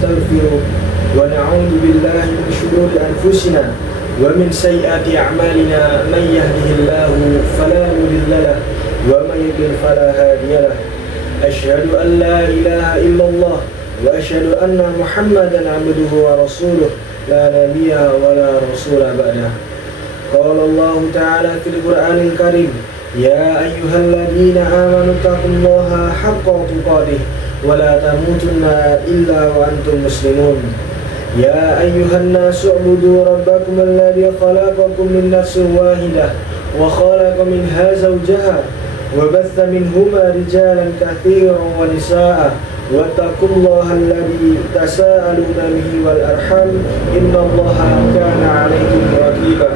ونستغفره ونعوذ بالله من شرور أنفسنا ومن سيئات أعمالنا من يهده الله فلا مضل له ومن يضلل فلا هادي له أشهد أن لا إله إلا الله وأشهد أن محمدا عبده ورسوله لا نبي ولا رسول بعده قال الله تعالى في القرآن الكريم يا أيها الذين آمنوا اتقوا الله حق تقاته ولا تموتن إلا وأنتم مسلمون يا أيها الناس اعبدوا ربكم الذي خلقكم من نفس واحدة وخلق منها زوجها وبث منهما رجالا كثيرا ونساء واتقوا الله الذي تساءلون به والأرحام إن الله كان عليكم رقيبا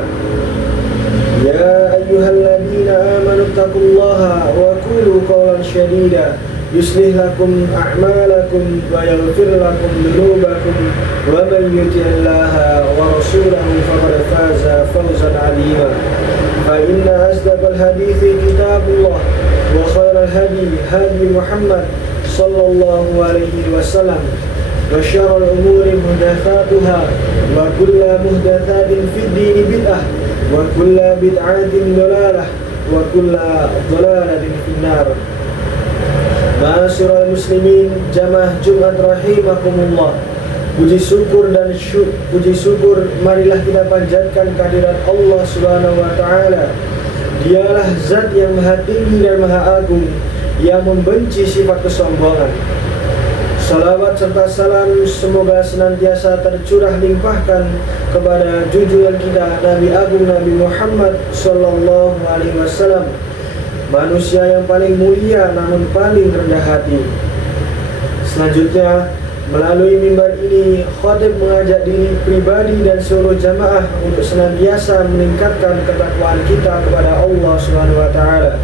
يا أيها الذين آمنوا اتقوا الله وقولوا قولا سديدا يصلح لكم أعمالكم ويغفر لكم ذنوبكم ومن يطع الله ورسوله فقد فاز فوزا عظيما فإن أصدق الحديث كتاب الله وخير الهدي هدي محمد صلى الله عليه وسلم وشر الأمور محدثاتها وكل محدثات في الدين بدعة وكل بدعة ضلالة وكل ضلالة في النار. Ma'asyiral muslimin jamaah Jumat rahimakumullah. Puji syukur marilah kita panjatkan kehadirat Allah Subhanahu wa taala. Dialah zat yang maha tinggi dan maha agung, yang membenci sifat kesombongan. Salawat serta salam semoga senantiasa tercurah limpahkan kepada junjungan kita Nabi Agung Nabi Muhammad sallallahu alaihi wasallam, manusia yang paling mulia namun paling rendah hati. Selanjutnya, melalui mimbar ini khatib mengajak diri pribadi dan seluruh jamaah untuk senantiasa meningkatkan ketakwaan kita kepada Allah Subhanahu wa taala.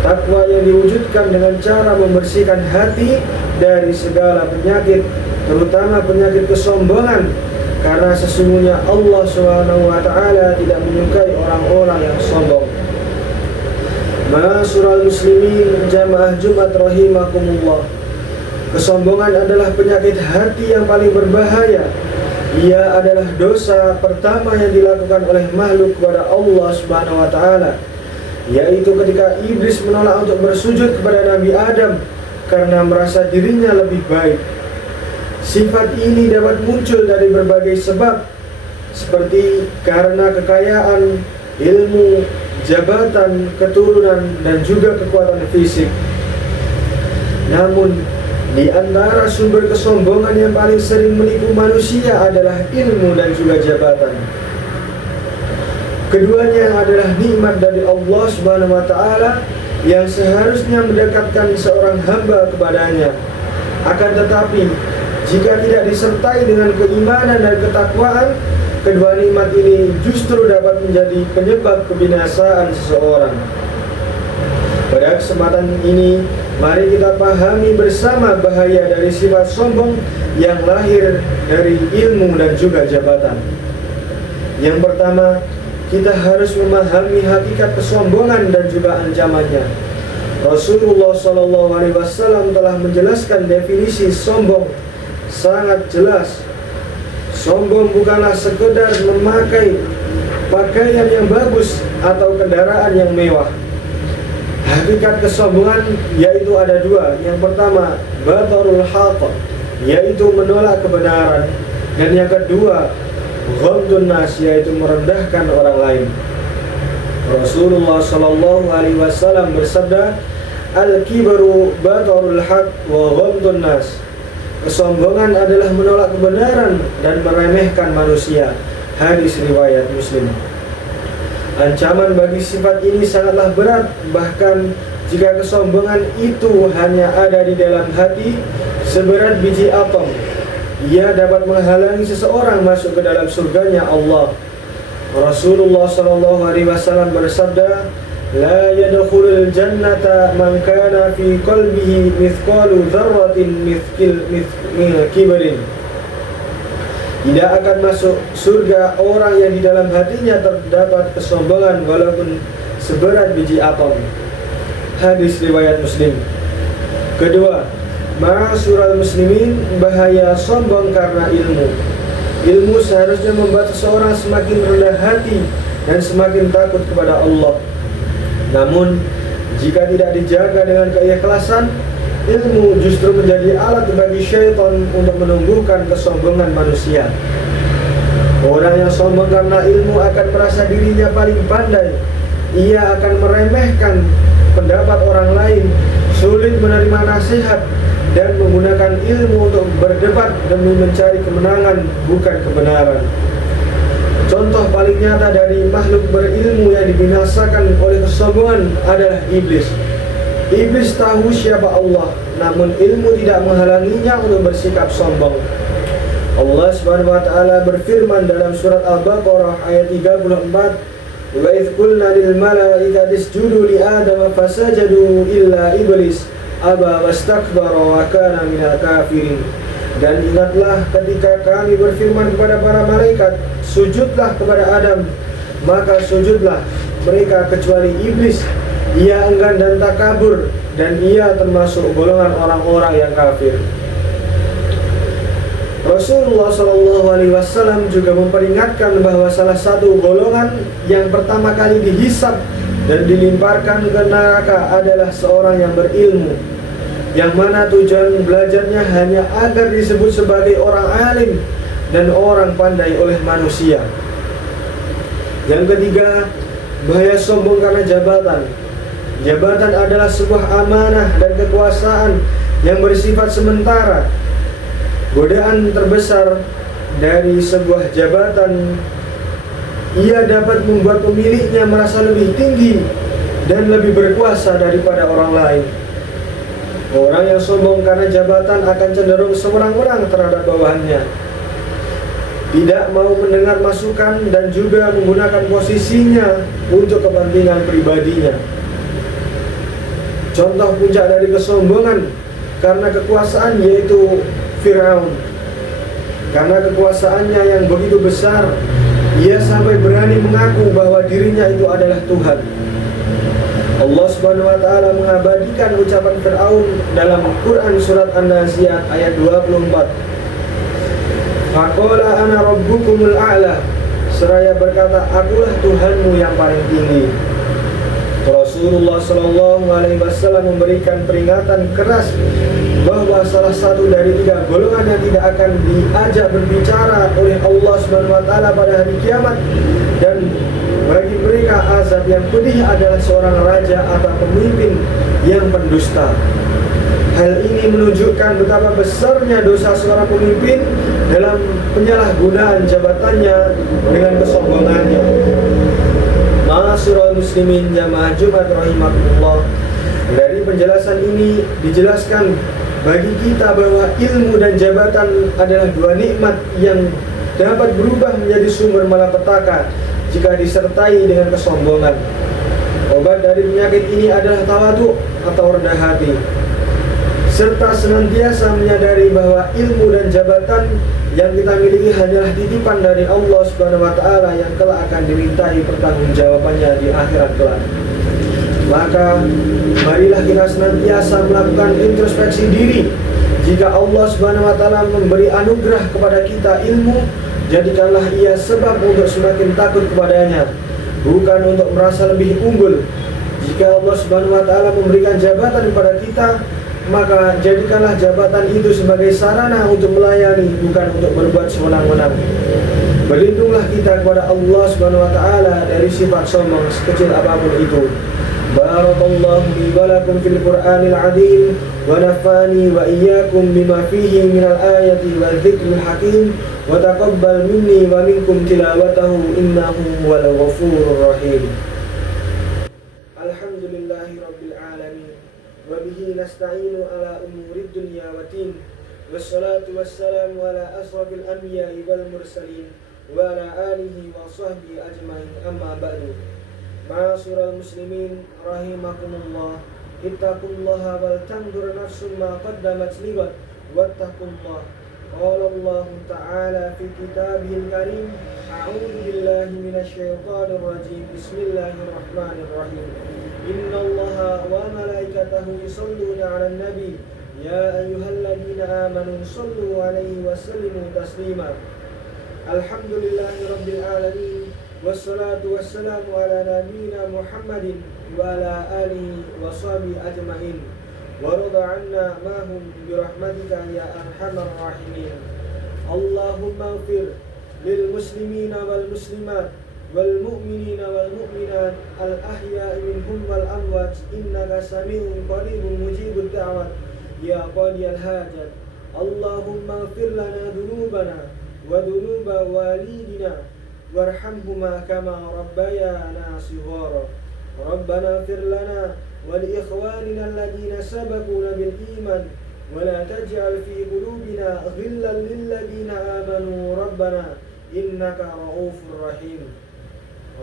Takwa yang diwujudkan dengan cara membersihkan hati dari segala penyakit, terutama penyakit kesombongan, karena sesungguhnya Allah Subhanahu wa taala tidak menyukai orang-orang yang sombong. Ma'asyiral muslimin jamaah Jumat rahimakumullah. Kesombongan adalah penyakit hati yang paling berbahaya. Ia adalah dosa pertama yang dilakukan oleh makhluk kepada Allah Subhanahu wa taala, yaitu ketika iblis menolak untuk bersujud kepada Nabi Adam karena merasa dirinya lebih baik. Sifat ini dapat muncul dari berbagai sebab, seperti karena kekayaan, ilmu, jabatan, keturunan, dan juga kekuatan fisik. Namun, di antara sumber kesombongan yang paling sering menipu manusia adalah ilmu dan juga jabatan. Keduanya adalah nikmat dari Allah Subhanahu wa taala yang seharusnya mendekatkan seorang hamba kepadanya. Akan tetapi, jika tidak disertai dengan keimanan dan ketakwaan, kedua nikmat ini justru dapat menjadi penyebab kebinasaan seseorang. Pada kesempatan ini, mari kita pahami bersama bahaya dari sifat sombong yang lahir dari ilmu dan juga jabatan. Yang pertama, kita harus memahami hakikat kesombongan dan juga ancamannya. Rasulullah SAW telah menjelaskan definisi sombong sangat jelas. Sombong bukanlah sekedar memakai pakaian yang bagus atau kendaraan yang mewah. Hakikat kesombongan yaitu ada dua. Yang pertama, batarul haqq, yaitu menolak kebenaran. Dan yang kedua, ghamdun nas, yaitu merendahkan orang lain. Rasulullah sallallahu alaihi wasallam bersabda, al-kibru batarul haqq wa ghamdun nas. Kesombongan adalah menolak kebenaran dan meremehkan manusia. Hadis riwayat Muslim. Ancaman bagi sifat ini sangatlah berat. Bahkan jika kesombongan itu hanya ada di dalam hati seberat biji atom, ia dapat menghalangi seseorang masuk ke dalam surganya Allah. Rasulullah SAW bersabda, la yadkhulul jannata man kana fi qalbihi mithqalu dzarratin min kibrin. Tidak akan masuk surga orang yang di dalam hatinya terdapat kesombongan walaupun seberat biji atom. Hadis riwayat Muslim. Kedua, Ma'asyiral muslimin, bahaya sombong karena ilmu. Ilmu seharusnya membuat seseorang semakin rendah hati dan semakin takut kepada Allah. Namun, jika tidak dijaga dengan keikhlasan, ilmu justru menjadi alat bagi syaitan untuk menumbuhkan kesombongan manusia. Orang yang sombong karena ilmu akan merasa dirinya paling pandai. Ia akan meremehkan pendapat orang lain, sulit menerima nasihat, dan menggunakan ilmu untuk berdebat demi mencari kemenangan, bukan kebenaran. Contoh paling nyata dari makhluk berilmu yang dibinasakan oleh kesombongan adalah iblis. Iblis tahu siapa Allah, namun ilmu tidak menghalanginya untuk bersikap sombong. Allah Subhanahu wa taala berfirman dalam surat Al-Baqarah ayat 34, "Wa idz qulna lil malaikati isjudu li Adama fasajadu illa iblis aba wastakbara wa kana minal kafirin." Dan ingatlah ketika kami berfirman kepada para malaikat, sujudlah kepada Adam, maka sujudlah mereka kecuali iblis. Ia enggan dan takabur, dan ia termasuk golongan orang-orang yang kafir. Rasulullah SAW juga memperingatkan bahwa salah satu golongan yang pertama kali dihisab dan dilimparkan ke neraka adalah seorang yang berilmu, yang mana tujuan belajarnya hanya agar disebut sebagai orang alim dan orang pandai oleh manusia. Yang ketiga, bahaya sombong karena jabatan. Jabatan adalah sebuah amanah dan kekuasaan yang bersifat sementara. Godaan terbesar dari sebuah jabatan, ia dapat membuat pemiliknya merasa lebih tinggi dan lebih berkuasa daripada orang lain. Orang yang sombong karena jabatan akan cenderung sewenang-wenang terhadap bawahannya, tidak mau mendengar masukan, dan juga menggunakan posisinya untuk kepentingan pribadinya. Contoh puncak dari kesombongan karena kekuasaan yaitu Fir'aun. Karena kekuasaannya yang begitu besar, ia sampai berani mengaku bahwa dirinya itu adalah Tuhan. Allah Subhanahu wa taala mengabadikan ucapan Fir'aun dalam Quran surat An-Nazi'at ayat 24. Faqala ana rabbukumul a'la. Seraya berkata, akulah Tuhanmu yang paling tinggi. Rasulullah SAW memberikan peringatan keras bahwa salah satu dari 3 golongan yang tidak akan diajak berbicara oleh Allah Subhanahu wa taala pada hari kiamat, dan bagi mereka azab yang pedih adalah seorang raja atau pemimpin yang pendusta. Hal ini menunjukkan betapa besarnya dosa seorang pemimpin dalam penyalahgunaan jabatannya dengan kesombongannya. Ma'asyiral muslimin jamaah Jumat rahimakumullah. Dari penjelasan ini dijelaskan bagi kita bahwa ilmu dan jabatan adalah 2 nikmat yang dapat berubah menjadi sumber malapetaka jika disertai dengan kesombongan. Obat dari penyakit ini adalah tawadhu atau rendah hati, serta senantiasa menyadari bahwa ilmu dan jabatan yang kita miliki hanyalah titipan dari Allah Subhanahu wa taala yang kelak akan dimintai pertanggungjawabannya di akhirat kelak. Maka marilah kita senantiasa melakukan introspeksi diri. Jika Allah Subhanahu wa taala memberi anugerah kepada kita ilmu, jadikanlah ia sebab untuk semakin takut kepadanya, bukan untuk merasa lebih unggul. Jika Allah Subhanahu wa taala memberikan jabatan kepada kita, maka jadikanlah jabatan itu sebagai sarana untuk melayani, bukan untuk berbuat sewenang-wenang. Berlindunglah kita kepada Allah Subhanahu wa taala dari sifat sombong sekecil apapun itu. Barakallahu li wa lakum fil Qur'anil 'azim wa nafani wa iyyakum bima fihi minal ayati wa dzikril hakim wa taqabbal minni wa minkum tilawatahu innahu wal ghafurur rahim. Alhamdulillahi rabbil alamin. Wabihi nasta'inu ala umurid dunya wa din. Wassalatu wassalamu ala asrafil anbiya'i wal mursalin wa ala alihi wa sahbihi ajma'in, amma ba'du. Ma'asyiral muslimin rahimakumullah. Ittaqullaha wal tanzur nafsum ma qaddamat liwat wattaqullah. Qala Allah ta'ala fi kitabihil karim, a'udzu billahi minasyaitonir rajim. Bismillahirrahmanirrahim. Innallaha wa malaikatahu yusholluna 'alan nabi يا أيها الذين آمنوا صلوا عليه وسلموا تسليما. الحمد لله رب العالمين، والصلاة والسلام على نبينا محمد وعلى آله وصحبه أجمعين، ورضى عنا معهم برحمتك يا أرحم الراحمين. اللهم اغفر للمسلمين والمسلمات والمؤمنين والمؤمنات الأحياء منهم والأموات إنك سميع قريب مجيب الدعوات يا قاضي الحاجات. اللهم اغفر لنا ذنوبنا وذنوب والدينا وارحمهما كما ربيانا صغارا. ربنا اغفر لنا ولإخواننا الذين سبقونا بالإيمان ولا تجعل في قلوبنا غلا للذين آمنوا ربنا إنك رؤوف رحيم.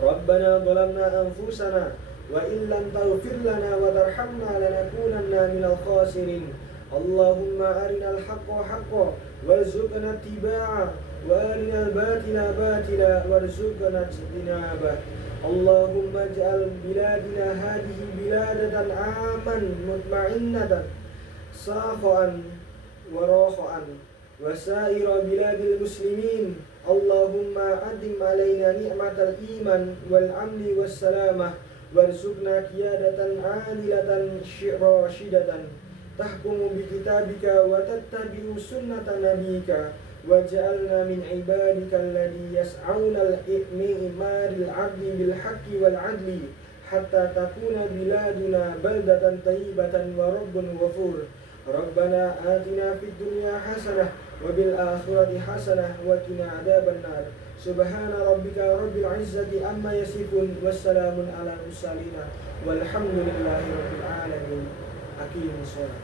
ربنا ظلمنا أنفسنا وإن لم تغفر لنا وترحمنا لنكونن من الخاسرين. اللهم أرنا الحق حقا وارزقنا اتباعه وأرنا الباطل باطلا وارزقنا اجتنابه. اللهم اجعل بلادنا هذه بلادة آمنا مطمئنة سخاء ورخاء وسائر بلاد المسلمين. اللهم أدم علينا نعمة الإيمان والأمن والسلامة وارزقنا قيادة عادلة راشدة تحكم بكتابك وتتبع سنة نبيك، واجعلنا من عبادك الذين يسعون لإعمار العدل بالحق والعدل حتى تكون بلادنا بلدة طيبة ورب غفور. ربنا آتنا في الدنيا حسنة وبالآخرة حسنة وقنا عذاب النار. سبحان ربك رب العزة عما يصفون والسلام على المرسلين والحمد لله رب العالمين. أقيموا الصلاة.